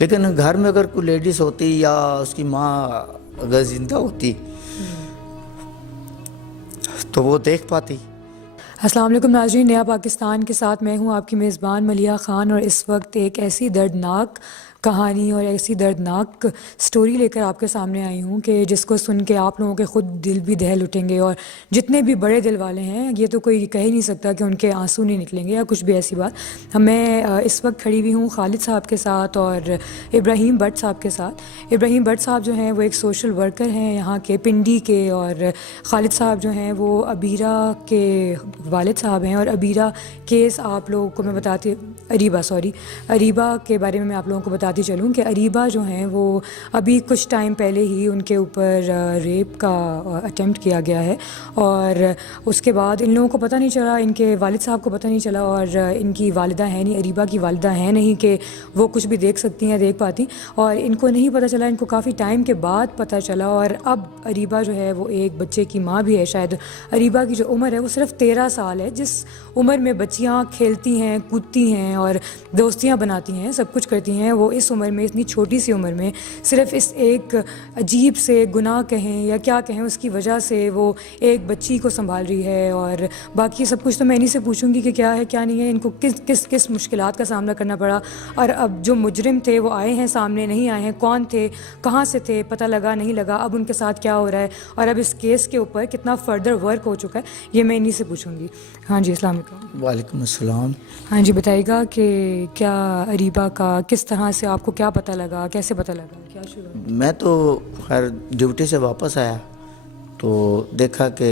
لیکن گھر میں اگر کوئی لیڈیز ہوتی یا اس کی ماں اگر زندہ ہوتی تو وہ دیکھ پاتی. السلام علیکم ناظرین، نیا پاکستان کے ساتھ میں ہوں آپ کی میزبان ملیحہ خان، اور اس وقت ایک ایسی دردناک کہانی اور ایسی دردناک سٹوری لے کر آپ کے سامنے آئی ہوں کہ جس کو سن کے آپ لوگوں کے خود دل بھی دہل اٹھیں گے، اور جتنے بھی بڑے دل والے ہیں یہ تو کوئی کہہ ہی نہیں سکتا کہ ان کے آنسو نہیں نکلیں گے یا کچھ بھی ایسی بات. میں اس وقت کھڑی ہوئی ہوں خالد صاحب کے ساتھ اور ابراہیم بٹ صاحب کے ساتھ. ابراہیم بٹ صاحب جو ہیں وہ ایک سوشل ورکر ہیں یہاں کے پنڈی کے، اور خالد صاحب جو ہیں وہ ابیرہ کے والد صاحب ہیں. اور ابیرہ کیس آپ لوگوں کو میں بتاتی، اریبہ کے بارے میں آپ لوگوں کو بتاتی چلوں کہ اریبہ جو ہیں وہ ابھی کچھ ٹائم پہلے ہی ان کے اوپر ریپ کا اٹیمپٹ کیا گیا ہے، اور اس کے بعد ان لوگوں کو پتہ نہیں چلا، ان کے والد صاحب کو پتہ نہیں چلا، اور ان کی والدہ ہیں نہیں، اریبہ کی والدہ ہیں نہیں کہ وہ کچھ بھی دیکھ سکتی ہیں دیکھ پاتی، اور ان کو نہیں پتہ چلا، ان کو کافی ٹائم کے بعد پتہ چلا. اور اب اریبہ جو ہے وہ ایک بچے کی ماں بھی ہے. شاید اریبہ کی جو عمر ہے وہ صرف 13 سال ہے، جس عمر میں بچیاں کھیلتی ہیں، کودتی ہیں اور دوستیاں بناتی ہیں، سب کچھ کرتی ہیں، وہ اس عمر میں، اتنی چھوٹی سی عمر میں صرف اس ایک عجیب سے گناہ کہیں یا کیا کہیں اس کی وجہ سے وہ ایک بچی کو سنبھال رہی ہے. اور باقی سب کچھ تو میں انہیں سے پوچھوں گی کہ کیا ہے کیا نہیں ہے، ان کو کس مشکلات کا سامنا کرنا پڑا، اور اب جو مجرم تھے وہ آئے ہیں سامنے، نہیں آئے ہیں، کون تھے، کہاں سے تھے، پتہ لگا نہیں لگا، اب ان کے ساتھ کیا ہو رہا ہے، اور اب اس کیس کے اوپر کتنا فردر ورک ہو چکا ہے، یہ میں انہیں سے پوچھوں گی. ہاں جی، السلام علیکم. وعلیکم السلام. ہاں جی، بتائیے گا کہ کیا اریبہ کا کس طرح سے آپ کو کیا پتہ لگا، کیسے پتہ لگا، کیا شروع؟ میں تو خیر ڈیوٹی سے واپس آیا تو دیکھا کہ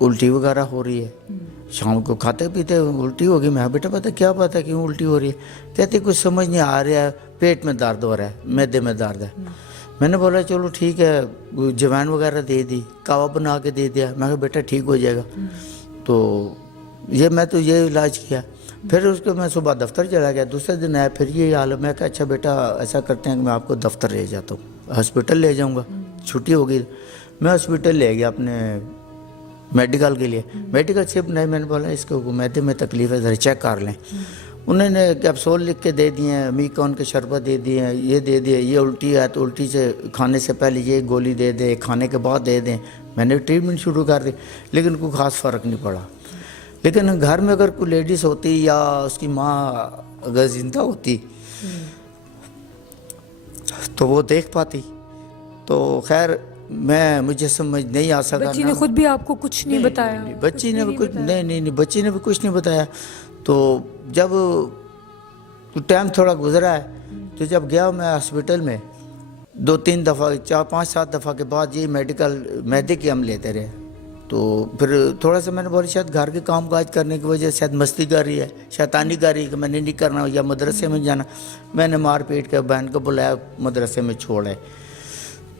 الٹی وغیرہ ہو رہی ہے. شام کو کھاتے پیتے الٹی ہو گئی. میں بیٹا پتہ کیا پتہ کیوں الٹی ہو رہی ہے؟ کہتی کچھ سمجھ نہیں آ رہا ہے، پیٹ میں درد ہو رہا ہے، معدے میں درد ہے. میں نے بولا چلو ٹھیک ہے، جوائن وغیرہ دے دی، کعوہ بنا کے دے دیا. میں کہا بیٹا ٹھیک ہو جائے گا. تو میں تو یہ علاج کیا. پھر اس کو میں صبح دفتر چلا گیا، دوسرے دن آیا پھر یہ حال. میں کہا اچھا بیٹا ایسا کرتے ہیں کہ میں آپ کو دفتر لے جاتا ہوں، ہاسپٹل لے جاؤں گا. چھٹی ہو گئی، میں ہاسپٹل لے گیا اپنے میڈیکل کے لیے. میڈیکل شپ نہیں، میں نے بولا اس کو معدے میں تکلیف ہے، ذرا چیک کر لیں. انہوں نے کیپسول لکھ کے دے دیے ہیں، میکون کے شربت دے دیے ہیں، یہ دے دیے، یہ الٹی ہے تو الٹی سے کھانے سے پہلے یہ گولی دے دیں، کھانے کے بعد دے دیں. میں نے ٹریٹمنٹ شروع کر دی، لیکن کوئی خاص فرق نہیں پڑا. لیکن گھر میں اگر کوئی لیڈیز ہوتی یا اس کی ماں اگر زندہ ہوتی تو وہ دیکھ پاتی. تو خیر مجھے سمجھ نہیں آ سکا. بچی نے خود بھی آپ کو کچھ نہیں بتایا؟ بچی نے بھی کچھ نہیں بچی نے بھی کچھ نہیں بتایا. تو جب ٹائم تھوڑا گزرا ہے تو جب گیا میں ہاسپٹل میں 2-3 دفعہ 4-5-7 دفعہ کے بعد یہ میڈیکل معدے کی ہم لیتے رہے. تو پھر تھوڑا سا میں نے بولا شاید گھر کے کام کاج کرنے کی وجہ سے شاید مستی کر رہی ہے، شیطانی کر رہی ہے کہ میں نے نہیں کرنا یا مدرسے میں جانا. میں نے مار پیٹ کے بہن کو بلایا، مدرسے میں چھوڑے.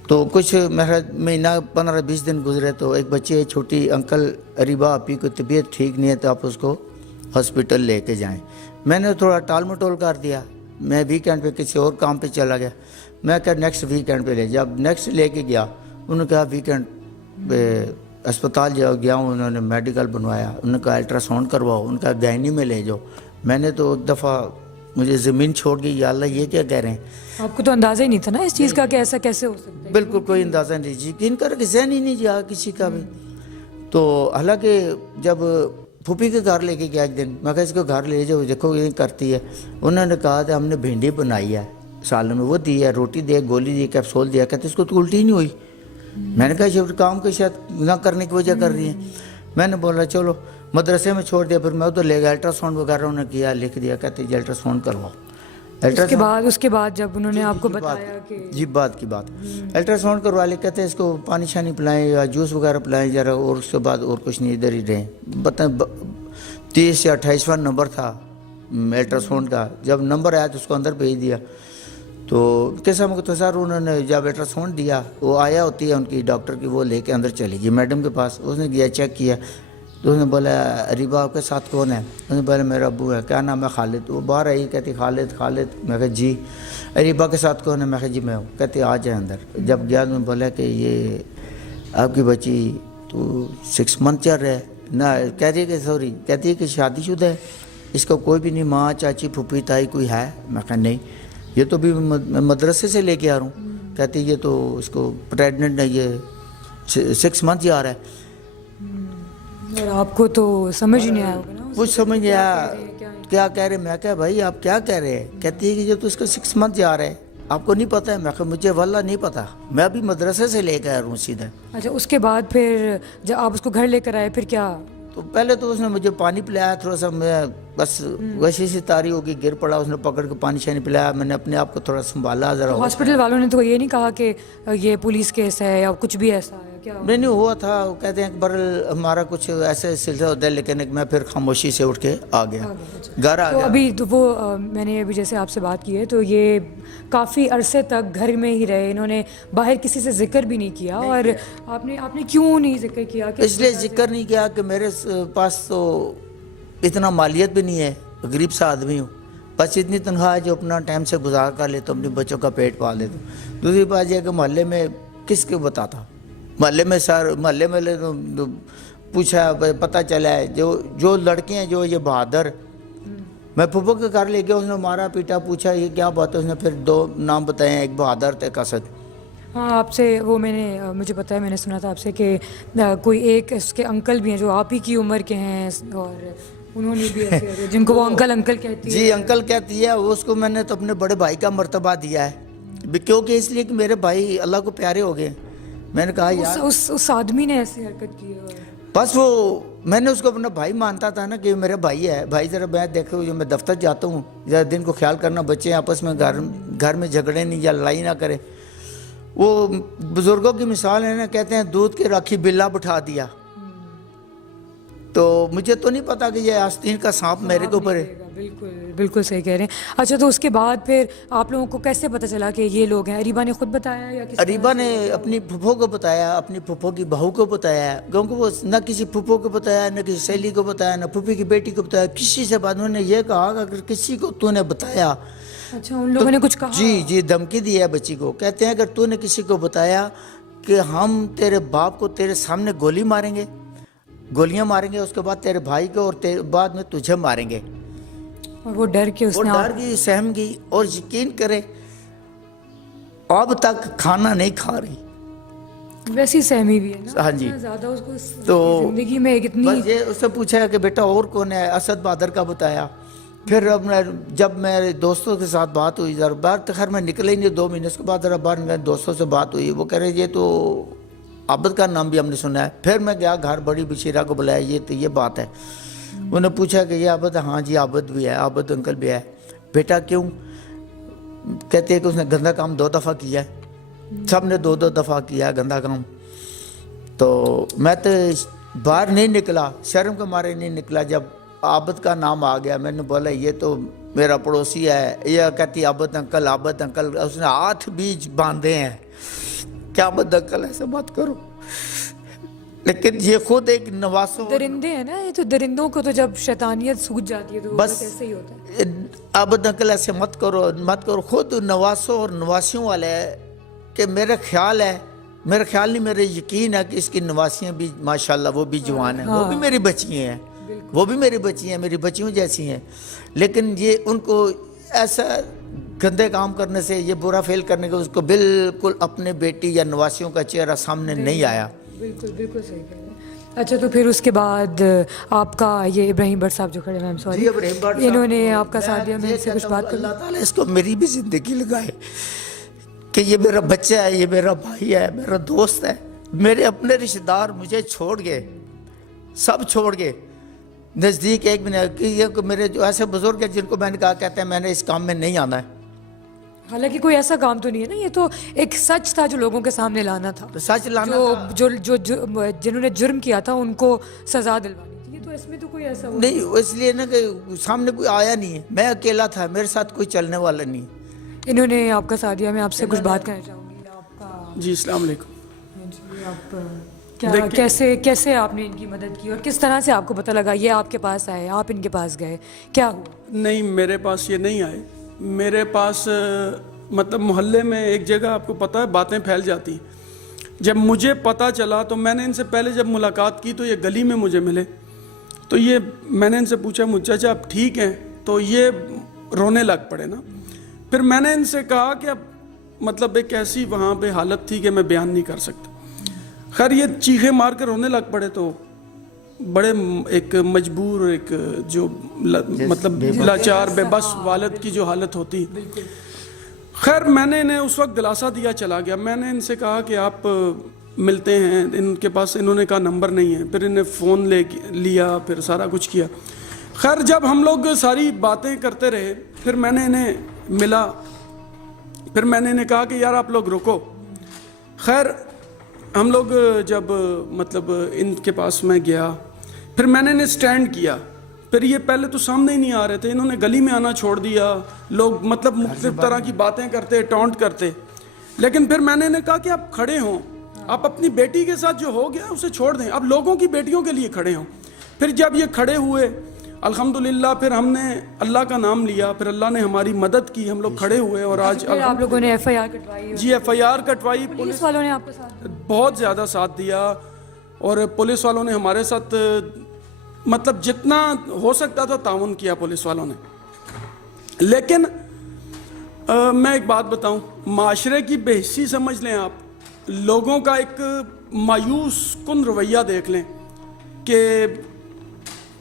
تو کچھ میرا مہینہ 15-20 دن گزرے تو ایک بچی ہے چھوٹی، انکل اریبہ آپ کی طبیعت ٹھیک نہیں ہے تو آپ اس کو ہاسپٹل لے کے جائیں. میں نے تھوڑا ٹال مٹول کر دیا. میں ویکینڈ پہ کسی اور کام پہ چلا گیا. میں کہا نیکسٹ ویکینڈ پہ لے. جب نیکسٹ لے کے گیا انہوں نے کہا ویکینڈ پہ اسپتال گیا ہوں، انہوں نے میڈیکل بنوایا، انہوں نے کہا الٹرا ساؤنڈ کرواؤ، ان کا گائنی میں لے جاؤ. میں نے تو ایک دفعہ مجھے زمین چھوڑ گئی، یا اللہ یہ کیا کہہ رہے ہیں. آپ کو تو اندازہ ہی نہیں تھا نا اس چیز کا کہ ایسا کیسے ہو سکتا ہے؟ بالکل کوئی اندازہ نہیں، یقین کر کے ذہن ہی نہیں جا کسی کا بھی. تو حالانکہ جب پھوپھی کے گھر لے کے گیا ایک دن، میں کہا اس کو گھر لے جاؤ دیکھو یہ کرتی ہے. انہوں نے کہا تھا ہم نے بھنڈی بنائی ہے سالن میں، وہ دی ہے، روٹی دی ہے، گولی دی ہے، کیپسول دیا. کہتے اس کو تو الٹی نہیں ہوئی. میں نے کہا شاید کام کے شاید نہ کرنے کی وجہ کر رہی ہیں. میں نے بولا چلو مدرسے میں چھوڑ دیا. پھر میں ادھر لے گیا، الٹرا ساؤنڈ وغیرہ انہوں نے کیا، لکھ دیا، کہتے جی الٹرا ساؤنڈ کرواؤ. اس کے بعد جب انہوں نے آپ کو بتایا کہ جی بات کی بات الٹرا ساؤنڈ کروا لے، کہتے ہیں اس کو پانی شانی پلائیں یا جوس وغیرہ پلائیں ذرا، اور اس کے بعد اور کچھ نہیں، ادھر ہی رہیں. بتائیں 30 یا 28واں نمبر تھا الٹرا ساؤنڈ کا. جب نمبر آیا تو اس کو اندر بھیج دیا. تو کیسا مختصر انہوں نے جب الٹرا ساؤنڈ دیا، وہ آیا ہوتی ہے ان کی ڈاکٹر کی، وہ لے کے اندر چلی گئی میڈم کے پاس. اس نے گیا چیک کیا تو اس نے بولا اریبہ آپ کے ساتھ کون ہے؟ اس نے بولا میرا ابو ہے. کیا نام ہے؟ خالد. وہ باہر آئی، کہتی خالد. میں کہا جی. اریبہ کے ساتھ کون ہے؟ میں کہا جی میں ہوں. کہتی آ جائے اندر. جب گیا تو بولا کہ یہ آپ کی بچی تو 6 منتھ چل رہا ہے نہ، کہتی ہے کہ سوری کہتی ہے کہ شادی شدہ ہے، اس کو کوئی بھی نہیں، ماں چاچی پھوپھی تائی کوئی ہے؟ میں کہا نہیں. یہ تو بھی میں مدرسے سے لے کے آ رہا ہوں. کہتی یہ تو اس کو پریگننٹ ہے, یہ 6 months ہی آ رہا ہے. اور آپ کو تو سمجھ ہی نہیں آیا ہوگا نا کچھ سمجھ نہیں آیا کیا کہہ رہے. میں کہا بھائی آپ کیا کہہ رہے ہیں؟ کہتی ہے کہ یہ تو اس کو 6 months آ رہا ہے, آپ کو نہیں پتہ ہے؟ میں کہا مجھے واللہ نہیں پتہ, میں ابھی مدرسے سے لے کے آ رہا ہوں سیدھا. اچھا, اس کے بعد پھر جب آپ اس کو گھر لے کر آئے پھر کیا؟ تو پہلے تو اس نے مجھے پانی پلایا تھوڑا سا, میں بس ویسی سی تاری ہو گئی, گر پڑا, اس نے پکڑ کے پانی شانی پلایا. میں نے اپنے آپ کو تھوڑا سنبھالا ذرا. ہاسپٹل والوں نے تو یہ نہیں کہا کہ یہ پولیس کیس ہے یا کچھ بھی ایسا ہے کیا؟ نہیں ہوا تھا, وہ کہتے ہیں کہ ہمارا کچھ ایسے سلسلہ ہوتا ہے, لیکن میں پھر خاموشی سے اٹھ کے آ گیا, گھر آ تو گیا. ابھی تو وہ میں نے ابھی جیسے آپ سے بات کی ہے تو یہ کافی عرصے تک گھر میں ہی رہے, انہوں نے باہر کسی سے ذکر بھی نہیں کیا. اور آپ نے کیوں نہیں ذکر کیا؟ اس لیے ذکر نہیں کیا کہ میرے پاس تو اتنا مالیت بھی نہیں ہے, غریب سا آدمی ہوں, بس اتنی تنخواہ ہے جو اپنا ٹائم سے گزار کر لیتا ہوں, اپنے بچوں کا پیٹ پال لیتا ہوں. دوسری بات یہ کہ محلے میں کس کو بتاتا, محلے میں پوچھا, پتہ چلا ہے جو لڑکے ہیں جو یہ بہادر, میں پھپھو کے گھر لے گیا, اس نے مارا پیٹا, پوچھا یہ کیا بات ہے, اس نے پھر 2 نام بتائے ہیں, ایک بہادر تھے, ایک اسد. ہاں, آپ سے وہ مجھے پتا ہے, میں نے سنا تھا آپ سے کہ کوئی ایک اس کے انکل بھی ہیں جو آپ ہی کی عمر کے ہیں, اور انہوں نے بھی ایسے جن کو وہ انکل کہتی ہے. جی انکل کہتی ہے, اس کو میں نے تو اپنے بڑے بھائی کا مرتبہ دیا ہے, کیونکہ اس لیے کہ میرے بھائی اللہ کو پیارے ہو گئے. میں نے کہا یار اس آدمی نے ایسی حرکت کی ہے, بس وہ میں نے اس کو اپنا بھائی مانتا تھا نا, کہ میرا بھائی ہے. بھائی ذرا میں دیکھو, جو میں دفتر جاتا ہوں ذرا دن کو خیال کرنا, بچے آپس میں گھر میں جھگڑے نہیں یا لڑائی نہ کریں. وہ بزرگوں کی مثال ہے نا, کہتے ہیں دودھ کے راکھی بلا بٹھا دیا. تو مجھے تو نہیں پتا کہ یہ آستین کا سانپ میرے کے اوپر ہے. بالکل صحیح کہہ رہے ہیں. اچھا, تو اس کے بعد پھر آپ لوگوں کو کیسے پتہ چلا کہ یہ لوگ ہیں؟ اریبہ نے خود بتایا یا کسی؟ اریبہ نے اپنی پھپھو کو بتایا, اپنی پھپھو کی بہو کو بتایا, کیونکہ وہ نہ کسی پھپھو کو بتایا, نہ کسی سہیلی کو بتایا, نہ پھوپھی کی بیٹی کو بتایا, کسی سے بات. انہوں نے یہ کہا کہ اگر کسی کو تو نے بتایا. اچھا, ان لوگوں نے کچھ کہا؟ جی دھمکی دی ہے بچی کو. کہتے ہیں اگر تو نے کسی کو بتایا کہ ہم تیرے باپ کو تیرے سامنے گولیاں ماریں گے, اس کے بعد تیرے بھائی کو, اور بعد میں تجھے ماریں گے. اور وہ ڈر کے اس نے ڈر گئی, سہم گئی, اور یقین کرے اب تک کھانا نہیں کھا رہی. ویسی سہمی بھی ہے نا. ہاں جی, زیادہ اس کو تو زندگی میں کتنی. بس یہ اس سے پوچھا کہ بیٹا اور کون ہے, اسد بہادر کا بتایا. پھر جب میرے دوستوں کے ساتھ بات ہوئی, ذرا باہر تو خیر میں نکلے ہی نہیں 2 مہینے, اس کے بعد ذرا باہر میرے دوستوں سے بات ہوئی, وہ کہہ رہے یہ تو عابد کا نام بھی ہم نے سنا ہے. پھر میں گیا گھر, بڑی بشیرہ کو بلایا, یہ بات ہے. انہوں نے پوچھا کہ یہ عابد ہے؟ ہاں جی عابد بھی ہے, عابد انکل بھی ہے. بیٹا کیوں؟ کہتے ہیں کہ اس نے گندا کام 2 دفعہ کیا ہے, سب نے 2 دفعہ کیا ہے گندا کام. تو میں تو باہر نہیں نکلا, شرم کے مارے نہیں نکلا. جب عابد کا نام آ گیا, میں نے بولا یہ تو میرا پڑوسی ہے. یہ کہتی عابد انکل, اس نے ہاتھ بیچ باندھے ہیں کہ عابد انکل ایسے مت کرو. لیکن یہ خود ایک نواسوں, درندے ہیں نا یہ, تو درندوں کو تو جب شیطانیت سوجھ جاتی ہے تو بس ایسے ہی ہوتا ہے. عابد انکل ایسے مت کرو. خود نواسوں اور نواسیوں والے ہے کہ میرا خیال نہیں, میرے یقین ہے کہ اس کی نواسیاں بھی ماشاءاللہ وہ بھی جوان ہیں, وہ بھی میری بچیاں ہیں, میری بچیوں جیسی ہیں. لیکن یہ ان کو ایسا گندے کام کرنے سے, یہ برا فیل کرنے کے, اس کو بالکل اپنے بیٹی یا نواسیوں کا چہرہ سامنے نہیں آیا. بالکل صحیح کہہ رہے ہیں. اچھا, تو پھر اس کے بعد آپ کا یہ ابراہیم بٹ صاحب جو کھڑے ہیں, سوری, انہوں نے آپ کا ساتھ دیا. میں ان سے کچھ بات کروں. اللہ تعالیٰ اس کو میری بھی زندگی لگائے کہ یہ میرا بچہ ہے, یہ میرا بھائی ہے, میرا دوست ہے. میرے اپنے رشتہ دار مجھے چھوڑ گئے, سب چھوڑ گئے. نزدیک ایک منٹ یہ میرے جو ایسے بزرگ ہیں جن کو میں نے کہا, کہتے ہیں میں نے اس کام میں نہیں آنا ہے. حالانکہ کوئی ایسا کام تو نہیں ہے نا, یہ تو ایک سچ تھا جو لوگوں کے سامنے لانا تھا. تو سچ لانا جو جنہوں نے جرم کیا تھا ان کو سزا دلوانی تھی. تو اس میں تو کوئی ایسا نہیں, اس لیے نا کہ سامنے کوئی آیا نہیں ہے, میں اکیلا تھا, میرے ساتھ کوئی چلنے والا نہیں. انہوں نے آپ کا ساتھ دیا. میں آپ سے کچھ بات کرنا چاہوں گی. آپ کا جی السلام علیکم. آپ کیسے آپ نے ان کی مدد کی, اور کس طرح سے آپ کو پتہ لگا یہ آپ کے پاس آئے, آپ ان کے پاس گئے, کیا ہوا؟ نہیں, میرے پاس یہ نہیں آئے. میرے پاس مطلب محلے میں ایک جگہ آپ کو پتہ ہے باتیں پھیل جاتی ہیں. جب مجھے پتہ چلا تو میں نے ان سے پہلے جب ملاقات کی تو یہ گلی میں مجھے ملے. تو یہ میں نے ان سے پوچھا, چاچا آپ ٹھیک ہیں؟ تو یہ رونے لگ پڑے نا. پھر میں نے ان سے کہا کہ اب مطلب ایک ایسی وہاں پہ حالت تھی کہ میں بیان نہیں کر سکتا. خیر یہ چیخے مار کر رونے لگ پڑے تو بڑے ایک مجبور ایک جو مطلب لاچار بے بس والد کی جو حالت ہوتی. خیر میں نے انہیں اس وقت دلاسا دیا, چلا گیا. میں نے ان سے کہا کہ آپ ملتے ہیں, ان کے پاس انہوں نے کہا نمبر نہیں ہے. پھر انہیں فون لیا, پھر سارا کچھ کیا. خیر جب ہم لوگ ساری باتیں کرتے رہے, پھر میں نے انہیں ملا, پھر میں نے انہیں کہا کہ یار آپ لوگ رکو. خیر ہم لوگ جب مطلب ان کے پاس میں گیا, پھر میں نے انہیں سٹینڈ کیا. پھر یہ پہلے تو سامنے ہی نہیں آ رہے تھے, انہوں نے گلی میں آنا چھوڑ دیا. لوگ مطلب مختلف طرح کی باتیں کرتے, ٹونٹ کرتے. لیکن پھر میں نے انہیں کہا کہ آپ کھڑے ہوں, آپ اپنی بیٹی کے ساتھ جو ہو گیا اسے چھوڑ دیں, آپ لوگوں کی بیٹیوں کے لیے کھڑے ہوں. پھر جب یہ کھڑے ہوئے الحمدللہ, پھر ہم نے اللہ کا نام لیا, پھر اللہ نے ہماری مدد کی, ہم لوگ کھڑے ہوئے. اور آج آپ لوگوں نے FIR کٹوائی؟ جی FIR کٹوائی. پولیس والوں نے آپ کا ساتھ بہت زیادہ ساتھ دیا, اور پولیس والوں نے ہمارے ساتھ مطلب جتنا ہو سکتا تھا تعاون کیا پولیس والوں نے. لیکن میں ایک بات بتاؤں, معاشرے کی بے حسی سمجھ لیں آپ, لوگوں کا ایک مایوس کن رویہ دیکھ لیں کہ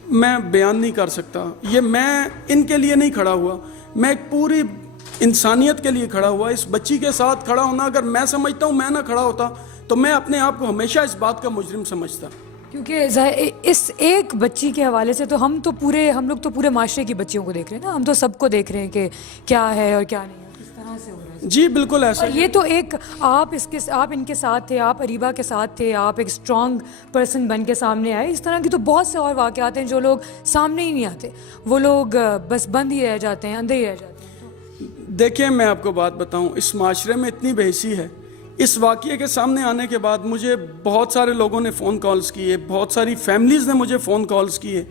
میں بیان نہیں کر سکتا. یہ میں ان کے لیے نہیں کھڑا ہوا, میں ایک پوری انسانیت کے لیے کھڑا ہوا. اس بچی کے ساتھ کھڑا ہونا, اگر میں سمجھتا ہوں میں نہ کھڑا ہوتا تو میں اپنے آپ کو ہمیشہ اس بات کا مجرم سمجھتا. کیونکہ اس ایک بچی کے حوالے سے تو ہم لوگ تو پورے معاشرے کی بچیوں کو دیکھ رہے ہیں نا, ہم تو سب کو دیکھ رہے ہیں کہ کیا ہے اور کیا نہیں ہے, کس طرح سے ہو رہا ہے. جی بالکل ایسا. یہ تو ایک آپ ان کے ساتھ تھے, آپ اریبہ کے ساتھ تھے, آپ ایک اسٹرانگ پرسن بن کے سامنے آئے. اس طرح کی تو بہت سے اور واقعات ہیں جو لوگ سامنے ہی نہیں آتے, وہ لوگ بس بند ہی رہ جاتے ہیں, اندر ہی رہ جاتے ہیں. دیکھیں میں آپ کو بات بتاؤں, اس معاشرے میں اتنی بے حسی ہے. اس واقعے کے سامنے آنے کے بعد مجھے بہت سارے لوگوں نے فون کالز کیے, بہت ساری فیملیز نے مجھے فون کالز کیے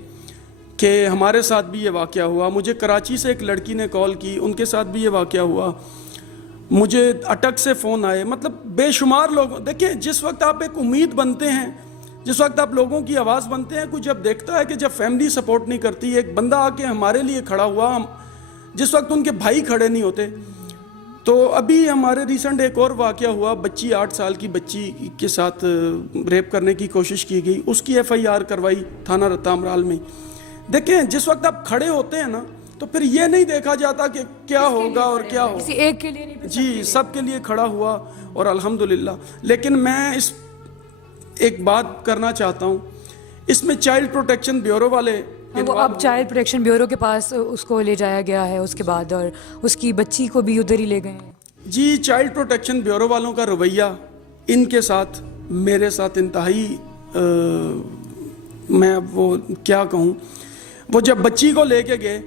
کہ ہمارے ساتھ بھی یہ واقعہ ہوا. مجھے کراچی سے ایک لڑکی نے کال کی, ان کے ساتھ بھی یہ واقعہ ہوا. مجھے اٹک سے فون آئے, مطلب بے شمار لوگ. دیکھیں جس وقت آپ ایک امید بنتے ہیں, جس وقت آپ لوگوں کی آواز بنتے ہیں, کوئی جب دیکھتا ہے کہ جب فیملی سپورٹ نہیں کرتی, ایک بندہ آ کے ہمارے لیے کھڑا ہوا, جس وقت ان کے بھائی کھڑے نہیں ہوتے. تو ابھی ہمارے ریسنٹ ایک اور واقعہ ہوا, بچی 8 سال کی بچی کے ساتھ ریپ کرنے کی کوشش کی گئی, اس کی FIR کروائی تھانہ رتا امرال میں. دیکھیں جس وقت آپ کھڑے ہوتے ہیں نا, تو پھر یہ نہیں دیکھا جاتا کہ کیا ہوگا اور کیا ہوگا, کسی ایک کے لیے نہیں, جی سب کے لیے کھڑا ہوا, اور الحمدللہ. لیکن میں اس ایک بات کرنا چاہتا ہوں, اس میں چائلڈ پروٹیکشن بیورو والے, وہ اب چائلڈ پروٹیکشن بیورو کے پاس اس کو لے جایا گیا ہے اس کے بعد, اور اس کی بچی کو بھی ادھر ہی لے گئے ہیں. جی چائلڈ پروٹیکشن بیورو والوں کا رویہ ان کے ساتھ, میرے ساتھ انتہائی میں وہ کیا کہوں. وہ جب بچی کو لے کے گئے,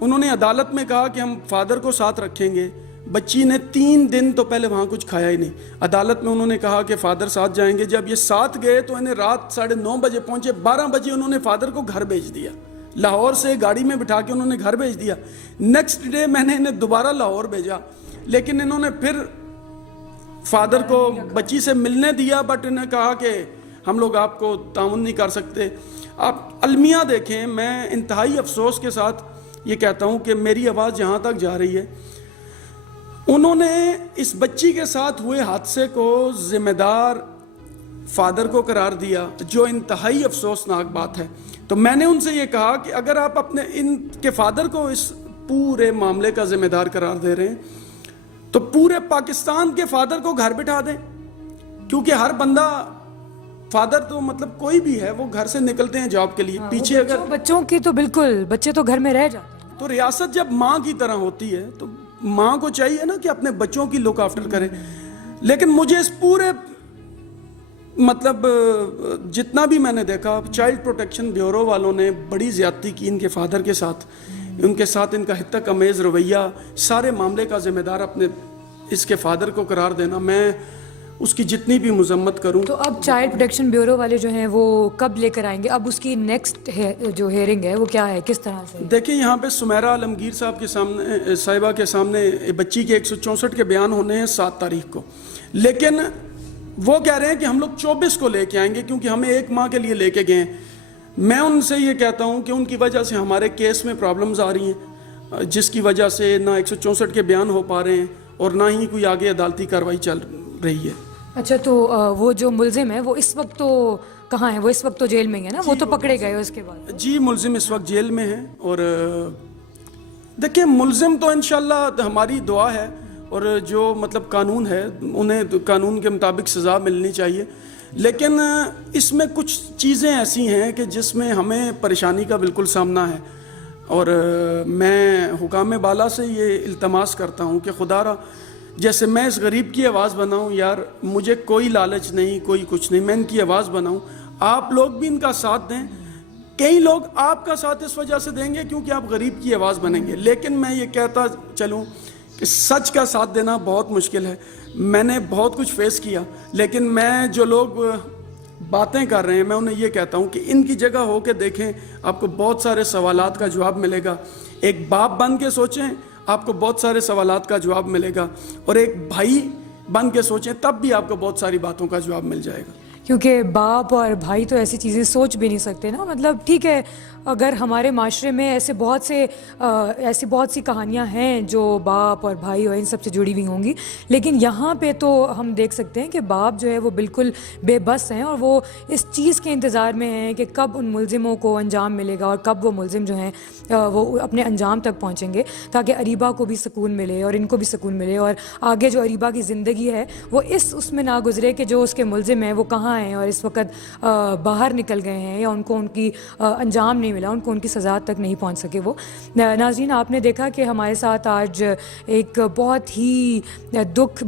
انہوں نے عدالت میں کہا کہ ہم فادر کو ساتھ رکھیں گے. بچی نے 3 دن تو پہلے وہاں کچھ کھایا ہی نہیں. عدالت میں انہوں نے کہا کہ فادر ساتھ جائیں گے. جب یہ ساتھ گئے تو انہیں رات 9:30 بجے پہنچے, 12 بجے انہوں نے فادر کو گھر بھیج دیا. لاہور سے گاڑی میں بٹھا کے انہوں نے گھر بھیج دیا. نیکسٹ ڈے میں نے انہیں دوبارہ لاہور بھیجا, لیکن انہوں نے پھر فادر کو بچی سے ملنے دیا, بٹ انہیں کہا کہ ہم لوگ آپ کو تعاون نہیں کر سکتے. آپ المیہ دیکھیں, میں انتہائی افسوس کے ساتھ یہ کہتا ہوں کہ میری آواز جہاں تک جا رہی ہے, انہوں نے اس بچی کے ساتھ ہوئے حادثے کو ذمہ دار فادر کو قرار دیا, جو انتہائی افسوسناک بات ہے. تو میں نے ان سے یہ کہا کہ اگر آپ اپنے ان کے فادر کو اس پورے معاملے کا ذمہ دار قرار دے رہے ہیں, تو پورے پاکستان کے فادر کو گھر بٹھا دیں, کیونکہ ہر بندہ فادر تو مطلب کوئی بھی ہے, وہ گھر سے نکلتے ہیں جاب کے لیے. پیچھے اگر بچوں کی تو بالکل, بچے تو گھر میں رہ جاتے ہیں. تو ریاست جب ماں کی طرح ہوتی ہے تو ماں کو چاہیے نا کہ اپنے بچوں کی لک آفٹر کرے. لیکن مجھے اس پورے مطلب جتنا بھی میں نے دیکھا, چائلڈ پروٹیکشن بیورو والوں نے بڑی زیادتی کی ان کے فادر کے ساتھ, ان کے ساتھ ان کا حتک امیز رویہ, سارے معاملے کا ذمہ دار اپنے اس کے فادر کو قرار دینا. میں اس کی جتنی بھی مذمت کروں. تو اب چائلڈ پروٹیکشن بیورو والے جو ہیں وہ کب لے کر آئیں گے, اب اس کی نیکسٹ جو ہیئرنگ ہے وہ کیا ہے, کس طرح سے؟ دیکھیں یہاں پہ سمیرہ عالمگیر صاحب کے سامنے, صاحبہ کے سامنے بچی کے 164 کے بیان ہونے ہیں 7 تاریخ کو, لیکن وہ کہہ رہے ہیں کہ ہم لوگ 24 کو لے کے آئیں گے, کیونکہ ہمیں 1 ماہ کے لیے لے کے گئے ہیں. میں ان سے یہ کہتا ہوں کہ ان کی وجہ سے ہمارے کیس میں پرابلمز آ رہی ہیں. جس کی وجہ سے نہ 164 کے بیان ہو پا رہے ہیں اور نہ ہی کوئی آگے عدالتی کارروائی چل رہی ہے. اچھا تو وہ جو ملزم ہے وہ اس وقت تو کہاں ہے؟ وہ اس وقت تو جیل میں ہی ہے نا؟ وہ تو پکڑے گئے اس کے بعد. جی ملزم اس وقت جیل میں ہیں. اور دیکھیں ملزم تو انشاءاللہ ہماری دعا ہے اور جو مطلب قانون ہے انہیں قانون کے مطابق سزا ملنی چاہیے. لیکن اس میں کچھ چیزیں ایسی ہیں کہ جس میں ہمیں پریشانی کا بالکل سامنا ہے. اور میں حکام بالا سے یہ التماس کرتا ہوں کہ خدا را جیسے میں اس غریب کی آواز بناؤں، یار مجھے کوئی لالچ نہیں، کوئی کچھ نہیں، میں ان کی آواز بناؤں، آپ لوگ بھی ان کا ساتھ دیں. کئی لوگ آپ کا ساتھ اس وجہ سے دیں گے کیونکہ آپ غریب کی آواز بنیں گے. لیکن میں یہ کہتا چلوں کہ سچ کا ساتھ دینا بہت مشکل ہے. میں نے بہت کچھ فیس کیا، لیکن میں جو لوگ باتیں کر رہے ہیں میں انہیں یہ کہتا ہوں کہ ان کی جگہ ہو کے دیکھیں، آپ کو بہت سارے سوالات کا جواب ملے گا. ایک باپ بن کے سوچیں، آپ کو بہت سارے سوالات کا جواب ملے گا. اور ایک بھائی بن کے سوچیں، تب بھی آپ کو بہت ساری باتوں کا جواب مل جائے گا. کیونکہ باپ اور بھائی تو ایسی چیزیں سوچ بھی نہیں سکتے نا. مطلب ٹھیک ہے اگر ہمارے معاشرے میں ایسی بہت سی کہانیاں ہیں جو باپ اور بھائی اور ان سب سے جڑی ہوئی ہوں گی، لیکن یہاں پہ تو ہم دیکھ سکتے ہیں کہ باپ جو ہے وہ بالکل بے بس ہیں اور وہ اس چیز کے انتظار میں ہیں کہ کب ان ملزموں کو انجام ملے گا اور کب وہ ملزم جو ہیں وہ اپنے انجام تک پہنچیں گے تاکہ اریبہ کو بھی سکون ملے اور ان کو بھی سکون ملے اور آگے جو اریبہ کی زندگی ہے وہ اس میں نہ گزرے کہ جو اس کے ملزم ہیں وہ کہاں ہیں اور اس وقت باہر نکل گئے ہیں یا ان کو ان کی انجام نہیں ملا، ان کو ان کی سزا تک نہیں پہنچ سکے وہ. ناظرین آپ نے دیکھا کہ ہمارے ساتھ آج ایک بہت ہی دکھ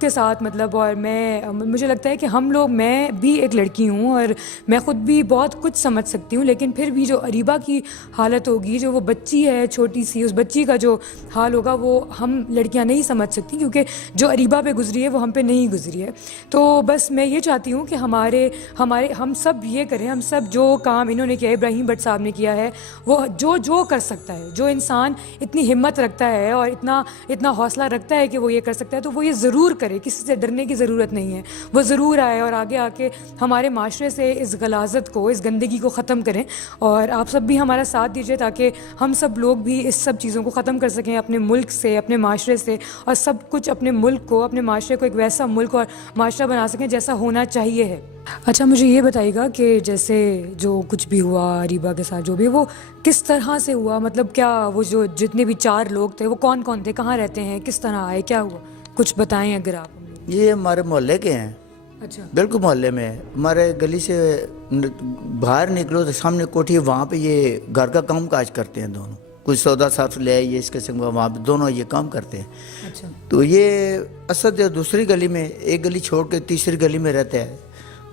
کے ساتھ مطلب، اور مجھے لگتا ہے کہ میں بھی ایک لڑکی ہوں اور میں خود بھی بہت کچھ سمجھ سکتی ہوں، لیکن پھر بھی جو اریبہ کی حالت ہوگی، جو وہ بچی ہے چھوٹی سی، اس بچی کا جو حال ہوگا وہ ہم لڑکیاں نہیں سمجھ سکتی کیونکہ جو اریبہ پہ گزری ہے وہ ہم پہ نہیں گزری ہے. تو بس میں یہ چاہتی ہوں کہ ہم سب یہ کریں، ہم سب جو کام انہوں نے کیا، ابراہیم بٹ صاحب نے کیا ہے، وہ جو کر سکتا ہے، جو انسان اتنی ہمت رکھتا ہے اور اتنا حوصلہ رکھتا ہے کہ وہ یہ کر سکتا ہے تو وہ یہ ضرور کرے. کسی سے ڈرنے کی ضرورت نہیں ہے، وہ ضرور آئے اور آگے آ کے ہمارے معاشرے سے اس غلاظت کو، اس گندگی کو ختم کریں. اور آپ سب بھی ہمارا ساتھ دیجیے تاکہ ہم سب لوگ بھی اس سب چیزوں کو ختم کر سکیں اپنے ملک سے، اپنے معاشرے سے، اور سب کچھ اپنے ملک کو، اپنے معاشرے کو ایک ویسا ملک اور معاشرہ بنا سکیں جیسا ہونا چاہیے ہے. اچھا مجھے یہ بتائیے گا کہ جیسے جو کچھ بھی ہوا اریبہ کے ساتھ، جو بھی وہ کس طرح سے ہوا؟ مطلب کیا وہ جو جتنے بھی 4 لوگ تھے وہ کون تھے، کہاں رہتے ہیں، کس طرح آئے، کیا ہوا، کچھ بتائیں اگر آپ. یہ ہمارے محلے کے ہیں. اچھا بالکل محلے میں ہے. ہمارے گلی سے باہر نکلو تو سامنے کوٹھی ہے، وہاں پہ یہ گھر کا کام کاج کرتے ہیں دونوں. کچھ سودا صرف لے آئیے اس قسم کا، وہاں پہ دونوں یہ کام کرتے ہیں. اچھا تو یہ اسد جو دوسری گلی میں، ایک گلی چھوڑ کے تیسری گلی میں رہتا ہے.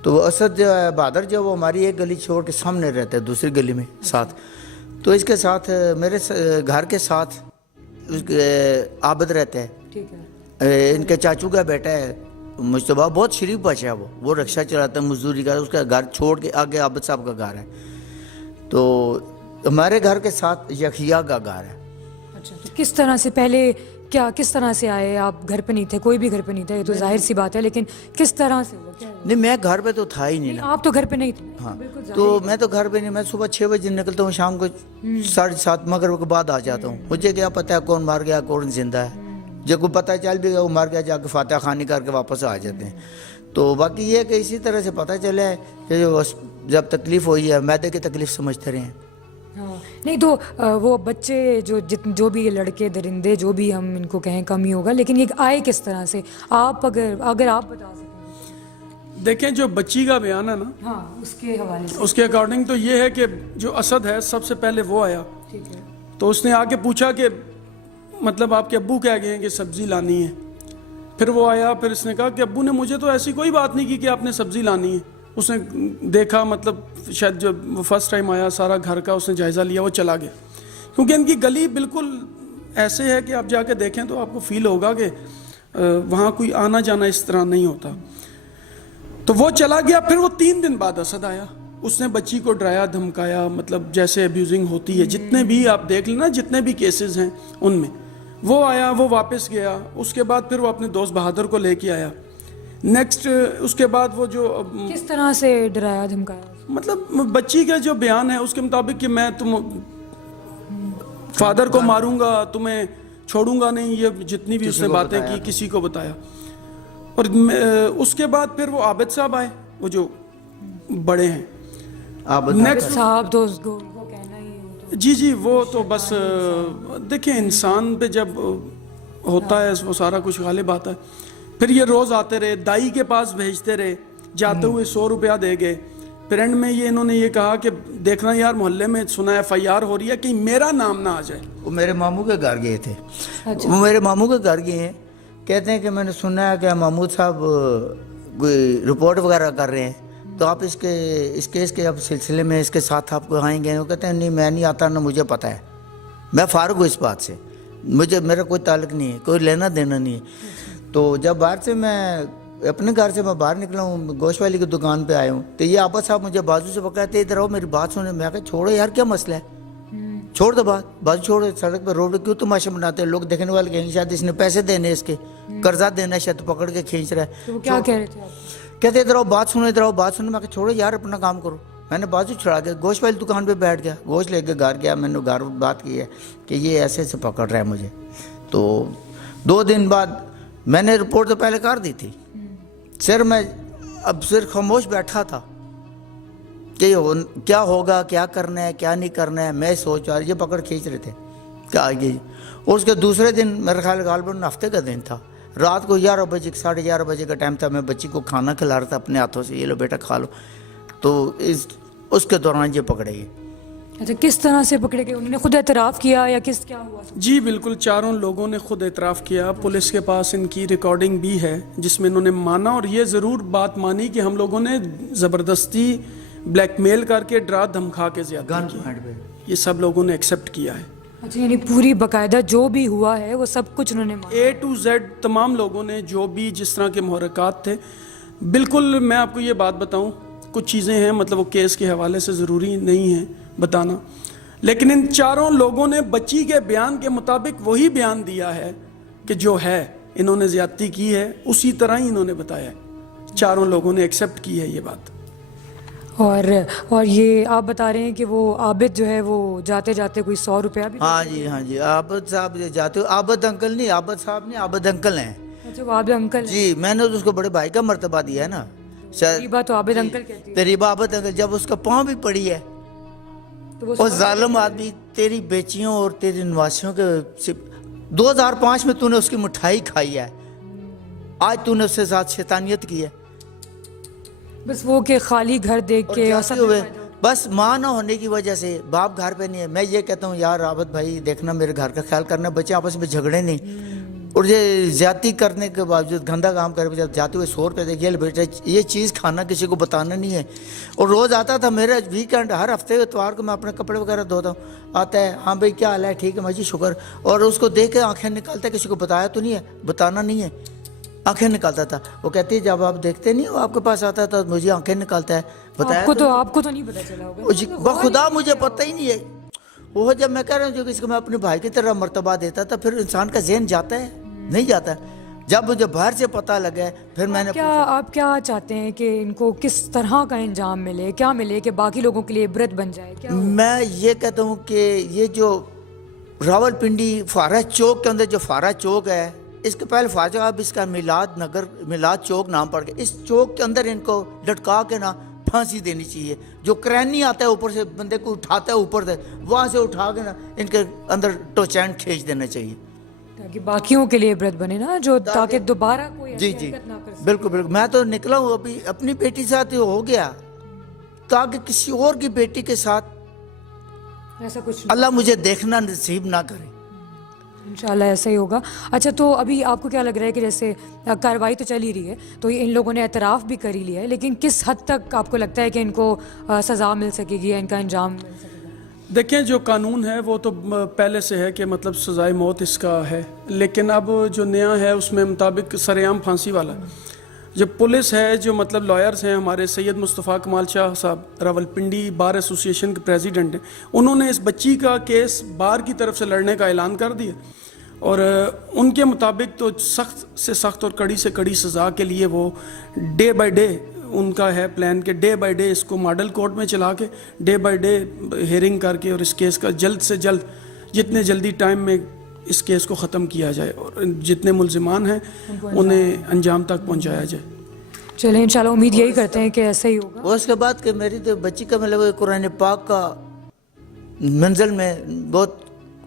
تو اسد جو ہے بہادر جو وہ ہماری ایک گلی چھوڑ کے سامنے رہتا ہے دوسری گلی میں ساتھ. تو اس کے ساتھ میرے گھر کے ساتھ عابد رہتا ہے. ٹھیک ہے. ان کے چاچو کا بیٹا ہے مجتبیٰ، بہت شریف بچہ ہے. وہ رکشہ چلاتا ہے، مزدوری کا. اس کا گھر چھوڑ کے آگے عابد صاحب کا گھر ہے. تو ہمارے گھر کے ساتھ یحییٰ کا گھر ہے. اچھا تو کس طرح سے پہلے کس طرح سے آئے؟ آپ گھر پہ نہیں تھے، کوئی بھی گھر پہ نہیں تھا، یہ تو ظاہر سی بات ہے، لیکن کس طرح سے ہوا؟ نہیں میں گھر پہ تو تھا ہی نہیں نا. آپ تو گھر پہ نہیں تھے. ہاں تو میں تو گھر پہ نہیں. میں صبح 6 بجے نکلتا ہوں، شام کو 7:30 مغرب کے بعد آ جاتا ہوں. مجھے کیا پتہ ہے کون مار گیا کون زندہ ہے. جب کو پتہ چل بھی گیا وہ مار گیا، جا کے فاتحہ خوانی کر کے واپس آ جاتے ہیں. تو باقی یہ ہے کہ اسی طرح سے پتہ چلا ہے کہ جب تکلیف ہوئی ہے معدے کی تکلیف سمجھتے رہے ہیں. نہیں تو وہ بچے جو بھی لڑکے درندے جو بھی ہم ان کو کہیں کم ہی ہوگا، لیکن یہ آئے کس طرح سے؟ آپ اگر آپ بتا سکیں. دیکھیں جو بچی کا بیان ہے نا، ہاں اس کے حوالے سے، اس کے اکارڈنگ تو یہ ہے کہ جو اسد ہے سب سے پہلے وہ آیا. ٹھیک ہے. تو اس نے آ کے پوچھا کہ مطلب آپ کے ابو کہہ گئے ہیں کہ سبزی لانی ہے. پھر وہ آیا، پھر اس نے کہا کہ ابو نے مجھے تو ایسی کوئی بات نہیں کی کہ آپ نے سبزی لانی ہے. اس نے دیکھا، مطلب شاید جب وہ فرسٹ ٹائم آیا سارا گھر کا اس نے جائزہ لیا، وہ چلا گیا. کیونکہ ان کی گلی بالکل ایسے ہے کہ آپ جا کے دیکھیں تو آپ کو فیل ہوگا کہ وہاں کوئی آنا جانا اس طرح نہیں ہوتا. تو وہ چلا گیا. پھر وہ 3 دن بعد اسد آیا. اس نے بچی کو ڈرایا دھمکایا، مطلب جیسے ابیوزنگ ہوتی ہے جتنے بھی آپ دیکھ لینا، جتنے بھی کیسز ہیں ان میں. وہ آیا، وہ واپس گیا. اس کے بعد پھر وہ اپنے دوست بہادر کو لے کے آیا. نیکسٹ اس کے بعد وہ جو کس طرح سے ڈرایا دھمکایا؟ مطلب بچی کا جو بیان ہے اس کے مطابق کہ میں فادر کو ماروں گا, تمہیں چھوڑوں گا نہیں, یہ جتنی بھی اس نے باتیں کی کسی کو بتایا. اور اس کے بعد پھر وہ عابد صاحب آئے, وہ جو بڑے ہیں. نیکسٹ صاحب تو اس کو وہ کہنا ہی جی وہ تو بس دیکھیں انسان پہ جب ہوتا ہے وہ سارا کچھ غالب آتا ہے. پھر یہ روز آتے رہے, دائی کے پاس بھیجتے رہے, جاتے ہوئے 100 روپیہ دے گئے. پھر اینڈ میں یہ انہوں نے یہ کہا کہ دیکھنا یار محلے میں سنا FIR ہو رہی ہے کہ میرا نام نہ آ جائے. وہ میرے ماموں کے گھر گئے تھے, وہ میرے ماموں کے گھر گئے ہیں, کہتے ہیں کہ میں نے سنا ہے کہ محمود صاحب کوئی رپورٹ وغیرہ کر رہے ہیں, تو آپ اس کیس کے اب سلسلے میں اس کے ساتھ آپ کو آئیں گے. وہ کہتے ہیں نہیں میں نہیں آتا, نہ مجھے پتہ ہے, میں فارغ ہوں اس بات سے, میرا کوئی تعلق نہیں ہے, کوئی لینا دینا نہیں ہے. تو جب باہر سے میں اپنے گھر سے میں باہر نکلا ہوں, گوشت والی کی دکان پہ آیا ہوں, تو یہ عابد صاحب مجھے بازو سے پکڑتے ادھر آؤ میری بات سنیں. میں کہا چھوڑو یار کیا مسئلہ ہے, چھوڑ دو بات, بازو چھوڑو, سڑک پہ روڈ کیوں تماشا بناتے ہیں, لوگ دیکھنے والے کہیں شاید اس نے پیسے دینے, اس کے قرضہ دینا, شاید پکڑ کے کھینچ رہا ہے. کیا کہہ رہے تھے آپ؟ کہتے ادھر آؤ بات سنو, ادھر آؤ بات سنو. میں کہا چھوڑو یار اپنا کام کرو. میں نے بازو چھڑا دیا, گوشت والی دکان پہ بیٹھ گیا, گوشت لے کے گھر گیا. میں نے گھر بات کی ہے کہ یہ ایسے ایسے پکڑ رہا ہے مجھے. تو 2 دن بعد میں نے رپورٹ تو پہلے کر دی تھی, سر میں اب صرف خاموش بیٹھا تھا کہ کیا ہوگا, کیا کرنا ہے, کیا نہیں کرنا ہے. میں سوچ رہا, یہ پکڑ کھینچ رہے تھے کہ آگے. اور اس کے دوسرے دن میرا خیال غالباً ہفتے کا دن تھا, رات کو 11 بجے 11:30 بجے کا ٹائم تھا. میں بچی کو کھانا کھلا رہا تھا اپنے ہاتھوں سے, یہ لو بیٹا کھا لو. تو اس کے دوران یہ پکڑے گئے. اچھا, کس طرح سے پکڑے گئے؟ انہوں نے خود اعتراف کیا یا کیا ہوا؟ جی بالکل, چاروں لوگوں نے خود اعتراف کیا. پولیس کے پاس ان کی ریکارڈنگ بھی ہے جس میں انہوں نے مانا, اور یہ ضرور بات مانی کہ ہم لوگوں نے زبردستی بلیک میل کر کے ڈرا دھمکا کے زیادتی کی. یہ سب لوگوں نے ایکسیپٹ کیا ہے. اچھا, یعنی پوری باقاعدہ جو بھی ہوا ہے وہ سب کچھ انہوں نے مانا, A to Z تمام لوگوں نے جو بھی جس طرح کے محرکات تھے. بالکل میں آپ کو یہ بات بتاؤں, کچھ چیزیں ہیں مطلب وہ کیس کے حوالے سے ضروری نہیں ہے بتانا, لیکن ان چاروں لوگوں نے بچی کے بیان کے مطابق وہی بیان دیا ہے کہ جو ہے انہوں نے زیادتی کی ہے, اسی طرح ہی انہوں نے بتایا ہے. چاروں لوگوں نے ایکسیپٹ کی ہے یہ بات. اور یہ آپ بتا رہے ہیں کہ وہ عابد جو ہے وہ جاتے جاتے کوئی 100 روپیہ بھی. ہاں جی عابد صاحب جاتے ہو, عابد انکل نہیں, عابد صاحب نہیں, عابد انکل ہیں. اچھا, وہ عابد انکل جی, میں نے اس کو بڑے بھائی کا مرتبہ دیا ہے نا. تقریبا تو عابد انکل کہتی ہے. تیری عابد انکل, جب اس کا پاؤں بھی پڑی ہے, اور ظالم آدمی تیری بیچیوں اور تیری نواسیوں کے 2005 میں تو نے اس کی مٹھائی کھائی ہے, آج تو نے اس کے ساتھ شیطانیت کی ہے. بس وہ کہ خالی گھر دیکھ کے اور سب بس ماں نہ ہونے کی وجہ سے باپ گھر پہ نہیں ہے. میں یہ کہتا ہوں یار عابد بھائی دیکھنا, میرے گھر کا خیال کرنا, بچے آپس میں جھگڑے نہیں. اور یہ زیادتی کرنے کے باوجود گندا کام کرے, جب جاتے ہوئے 100 روپے دیکھیے بیٹا یہ چیز کھانا کسی کو بتانا نہیں ہے. اور روز آتا تھا میرا ویکینڈ, ہر ہفتے اتوار کو میں اپنے کپڑے وغیرہ دھوتا ہوں, آتا ہے ہاں بھائی کیا حال ہے, ٹھیک ہے ماجی شکر. اور اس کو دیکھ کے آنکھیں نکالتا ہے, کسی کو بتایا تو نہیں ہے, بتانا نہیں ہے, آنکھیں نکالتا تھا. وہ کہتی ہے جب آپ دیکھتے نہیں ہو آپ کے پاس آتا ہے تو مجھے آنکھیں نکالتا ہے, بتایا آپ کو تو نہیں پتا چلا ہوگا. بخدا مجھے پتہ ہی نہیں ہے. وہ جب میں کہہ رہا ہوں جو کسی کو میں اپنے بھائی کی طرح مرتبہ دیتا تھا, پھر انسان کا ذہن جاتا ہے, نہیں جاتا. جب مجھے باہر سے پتہ لگا پھر میں نے آپ کیا چاہتے ہیں کہ ان کو کس طرح کا انجام ملے, کیا ملے کہ باقی لوگوں کے لیے عبرت بن جائے؟ میں یہ کہتا ہوں کہ یہ جو راول پنڈی فارہ چوک کے اندر جو فارہ چوک ہے, اس کے پہلے فارہ اب اس کا میلاد چوک نام پڑ گیا. اس چوک کے اندر ان کو لٹکا کے نا پھانسی دینی چاہیے. جو کرینی آتا ہے اوپر سے بندے کو اٹھاتا ہے اوپر سے, وہاں سے اٹھا کے نا ان کے اندر ٹوچینڈ کھینچ دینا چاہیے, تاکہ باقیوں کے لیے عبرت بنے نا, جو تاکہ دوبارہ کوئی جی نہ کر سکے. بالکل. میں تو نکلا ہوں ابھی اپنی بیٹی ساتھ ہو گیا, تاکہ کسی اور کی بیٹی کے ساتھ ایسا کچھ اللہ مجھے دیکھنا نصیب نہ کرے. انشاءاللہ ایسا ہی ہوگا. اچھا, تو ابھی آپ کو کیا لگ رہا ہے کہ جیسے کارروائی تو چل ہی رہی ہے, تو ان لوگوں نے اعتراف بھی کر ہی لیا ہے, لیکن کس حد تک آپ کو لگتا ہے کہ ان کو سزا مل سکے گی یا ان کا انجام مل سکے گا؟ دیکھیں جو قانون ہے وہ تو پہلے سے ہے کہ مطلب سزائے موت اس کا ہے, لیکن اب جو نیا ہے اس میں مطابق سر عام پھانسی والا. جو پولیس ہے, جو مطلب لائرز ہیں ہمارے, سید مصطفیٰ کمال شاہ صاحب راول پنڈی بار ایسوسیشن کے پریزیڈنٹ ہیں, انہوں نے اس بچی کا کیس بار کی طرف سے لڑنے کا اعلان کر دیا, اور ان کے مطابق تو سخت سے سخت اور کڑی سے کڑی سزا کے لیے وہ ڈے بائی ڈے ان کا ہے پلان کہ ڈے بائی ڈے اس کو ماڈل کورٹ میں چلا کے ڈے بائی ڈے ہیئرنگ کر کے اور اس کیس کا جلد سے جلد جتنے جلدی ٹائم میں اس کیس کو ختم کیا جائے اور جتنے ملزمان ہیں انہیں انجام تک پہنچایا جائے. چلیں انشاءاللہ امید یہی کرتے ہیں کہ ایسا ہی ہوگا. اور اس کے بعد کہ میری تو بچی کا مطلب قرآن پاک کا منزل میں بہت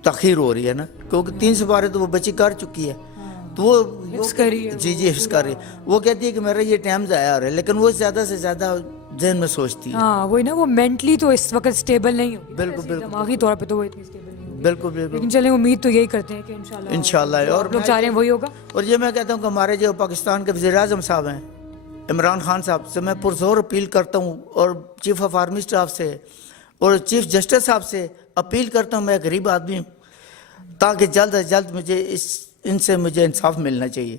تاخیر ہو رہی ہے نا, کیونکہ 3 سپارے تو وہ بچی کر چکی ہے, تو وہ حفظ کر رہی ہے. جی حفظ کر رہی ہے. وہ کہتی ہے کہ میرا یہ ٹائم ضائع ہو رہا ہے, لیکن وہ زیادہ سے زیادہ ذہن میں سوچتی ہے. ہاں وہی نا, وہ مینٹلی تو اس وقت اسٹیبل نہیں ہوگی, بالکل دماغی طور پہ تو وہ اتنی اسٹیبل نہیں ہوگی. بالکل بالکل لیکن چلیں امید تو یہی کرتے ہیں کہ انشاءاللہ. اور لوگ چاہ رہے ہیں وہی ہوگا. اور یہ میں کہتا ہوں کہ ہمارے جو پاکستان کے وزیر اعظم صاحب ہیں عمران خان صاحب سے میں پرزور اپیل کرتا ہوں, اور چیف آف آرمی اسٹاف سے اور چیف جسٹس صاحب سے اپیل کرتا ہوں, میں غریب آدمی ہوں, تاکہ جلد از جلد مجھے ان سے مجھے انصاف ملنا چاہیے.